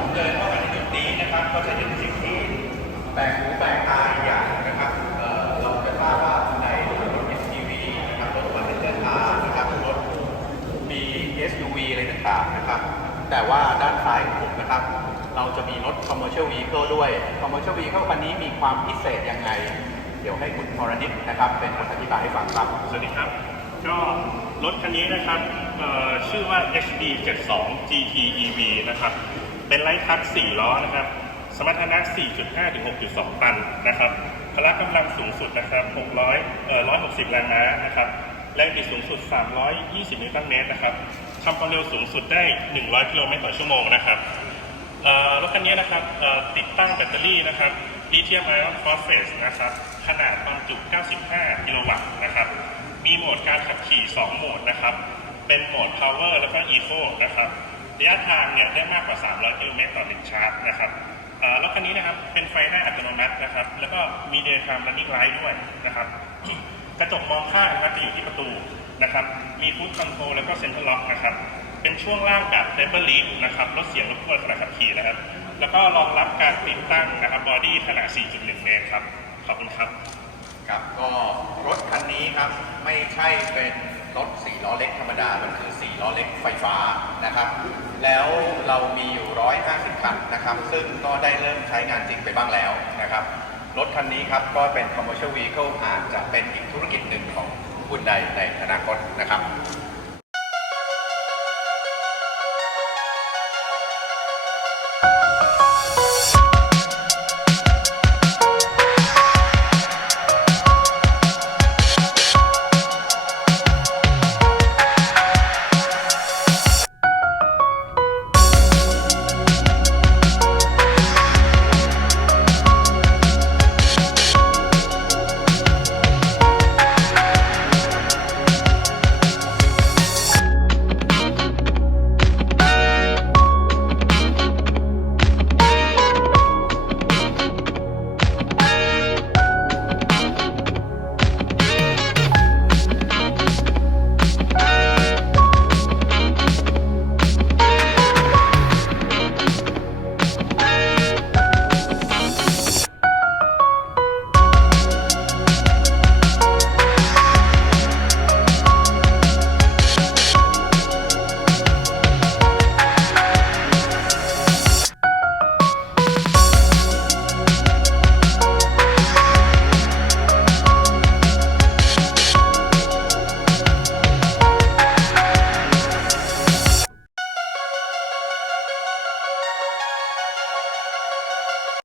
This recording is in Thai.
ผมเดินเข้ามาในจุดนี้นะครับ ก็จะเห็นสิ่งที่แปลกหูแปลกตาอย่างนะครับเราจะทราบว่าในรถ SUV นะครับรถฟอร์จูเนอร์นะครับรถมี SUV อะไรต่างๆนะครับ แต่ว่าด้านซ้ายของผมนะครับ เราจะมีรถ commercial vehicle ด้วย commercial vehicle คันนี้มีความพิเศษยังไง เดี๋ยวให้คุณพรนิตนะครับ เป็นคนอธิบายให้ฟังครับ สวัสดีครับ ก็รถคันนี้นะครับชื่อว่า HB72 GT EV นะครับ เป็นไลท์คัท4ล้อนะครับ สมรรถนะ 4.5 ถึง 6.2 ตันนะครับ พละกำลังสูงสุดนะครับ 600 เอ่อ 160 แรงม้านะครับ แรงบิดสูงสุด 320 นิวตันเมตรนะครับทำความเร็วสูงสุดได้ 100 กิโลเมตรต่อชั่วโมงนะครับรถคันนี้นะครับติดตั้งแบตเตอรี่นะครับลิเธียมไอออนฟอสเฟตนะครับ ขนาดความจุ 95 กิโลวัตต์นะครับ มีโหมดการขับขี่ 2 โหมดนะครับ เป็นโหมด Power แล้วก็ Eco นะครับ ระยะทางเนี่ยได้มากกว่า 300 กิโลเมตรต่อหนึ่งชาร์จนะครับรถคันนี้นะครับเป็นไฟหน้าอัตโนมัตินะครับ แล้วก็มี Daytime Running Light ด้วยนะครับ กระจกมองข้างนะครับจะอยู่ที่ประตูนะครับ มีฟู d คอนโทรลแล้วก็เซ็นทรัลล็อกนะครับ เป็นช่วงล่างแบบเ a เ e อร์ลีฟนะครับลดเสียงรบกวนขณะขับขี่นะครับ แล้วก็รองรับการติดตั้งนะครับบอดี้ขนาด 4.1 เมตรครับ ขอบคุณครับ ครับ ก็รถคันนี้ครับไม่ใช่เป็น รถสี่ล้อเล็กธรรมดา มันคือสี่ล้อเล็กไฟฟ้านะครับ แล้วเรามีอยู่150คันนะครับ ซึ่งก็ได้เริ่มใช้งานจริงไปบ้างแล้วนะครับ รถคันนี้ครับก็เป็น commercial vehicle อาจจะเป็นอีกธุรกิจหนึ่งของคุณใดในอนาคตนะครับ